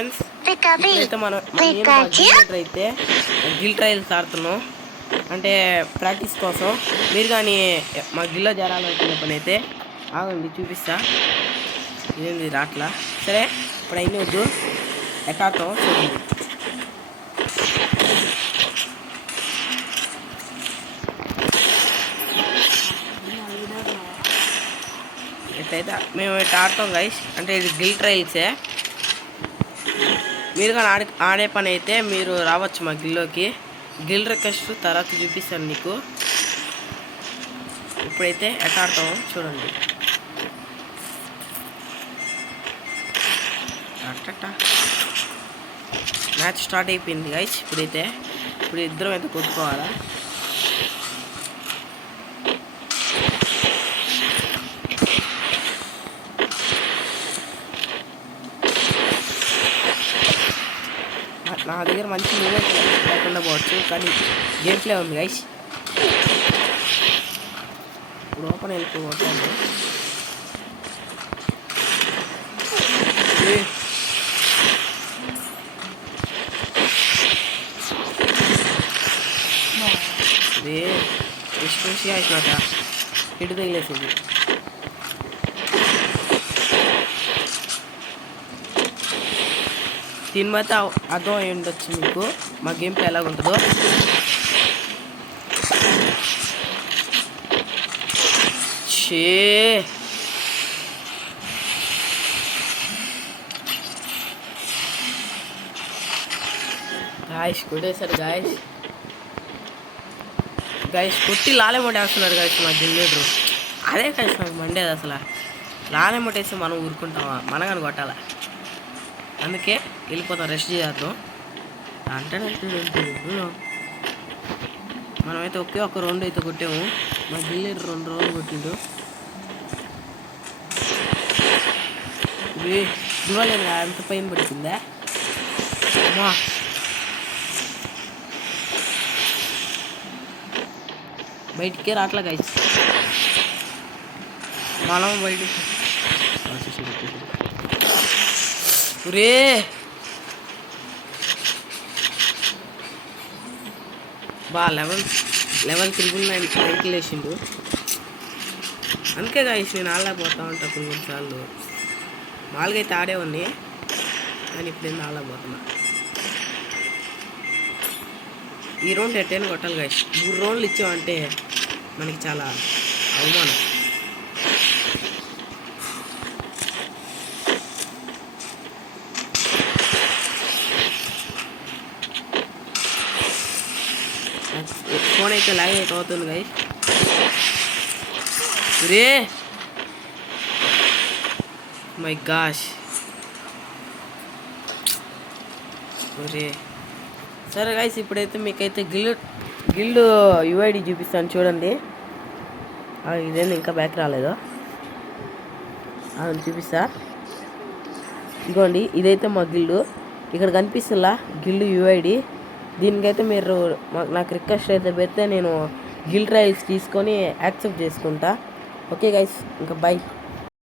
ఇప్పుడైతే మనం అయితే గిల్ ట్రయల్స్ ఆడుతున్నాం అంటే ప్రాక్టీస్ కోసం. మీరు కానీ మా గిల్లో చేరాలనుకునే పని అయితే ఆగండి, చూపిస్తా. ఇదేంది రాట్లా? సరే, ఇప్పుడు అయిన వద్దు, ఎక్కాడతాం చూడండి. ఎట్లయితే మేము ఇట్లా ఆడతాం గైస్, అంటే ఇది గిల్ ట్రయల్సే. మీరు కానీ ఆడే పని అయితే మీరు రావచ్చు మా గిల్లోకి. గిల్ రిక్వెస్ట్ తర్వాత చూపిస్తాను నీకు. ఇప్పుడైతే ఎట్లా ఆడతామో చూడండి. మ్యాచ్ స్టార్ట్ అయిపోయింది గైస్. ఇప్పుడు ఇద్దరం అయితే కొట్టుకోవాలా. నా దగ్గర మంచి మూమెంట్ లేకుండా పోవచ్చు, కానీ గేమ్ ప్లే ఉంది గైస్. ఇప్పుడు ఓపెన్ వెళ్ళిపోతాను. ಎಷ್ಟು ಆಯ್ತು ಮಾತ್ರ ಹಿಡಿದು ಇಲ್ಲಿಸಿದ್ವಿ. దీని బట్టి అర్థం అయి ఉండొచ్చు మీకు మా గేమ్ ప్లే ఎలాగ ఉంటుందో. గాయస్ కొట్టేశారు గాయస్ కొట్టి లాలే ముట్టేస్తున్నారు గాయస్ మా గిల్లీడరు. అదే గాయస్ నాకు మండేది అసలు. లాలే ముట్టేస్తే మనం ఊరుకుంటామా? మనగాని కొట్టాలా. అందుకే వెళ్ళిపోతాం, రెస్ట్ చేద్దాం అంటే. మనమైతే ఒకే ఒక రౌండ్ అయితే కొట్టాము. మా గిల్లీడర్ 2 రౌండ్లు కొట్టిండు. ఇవాళ ఎంత పైన పడుతుందా అమ్మా. బయటికే రాట్లా గైస్, మనం బయటికి రే. లెవెల్ 9 వేసిండు. అందుకే గాయస్ నేను ఆడలేకపోతా ఉంటా కొన్నిసార్లు. మామూలుగా అయితే ఆడేవాడిని, కానీ ఇప్పుడు ఏం ఆడలేకపోతున్నా. ఈ రౌండ్ ఎట్టైనా కొట్టాలి గాయస్. 3 రౌండ్లు ఇచ్చామంటే మనకి చాలా అవమానం. ఫోన్ అయితే లాగ్ అయితే అవుతుంది గైస్. రే మై గాష్ రే. సరే గైస్, ఇప్పుడైతే మీకైతే గిల్డ్ యుఐడి చూపిస్తాను చూడండి. ఇదేంది ఇంకా బ్యాక్ రాలేదు, అది చూపిస్తా. ఇదిగోండి, ఇదైతే మా గిల్డు. ఇక్కడ కనిపిస్తుందా గిల్డ్ యుఐడి. దీనికైతే మీరు నాకు రిక్వెస్ట్ అయితే పెడితే నేను గిల్ ట్రయల్స్ తీసుకొని యాక్సెప్ట్ చేసుకుంటా. ఓకే గైస్, ఇంకా బై.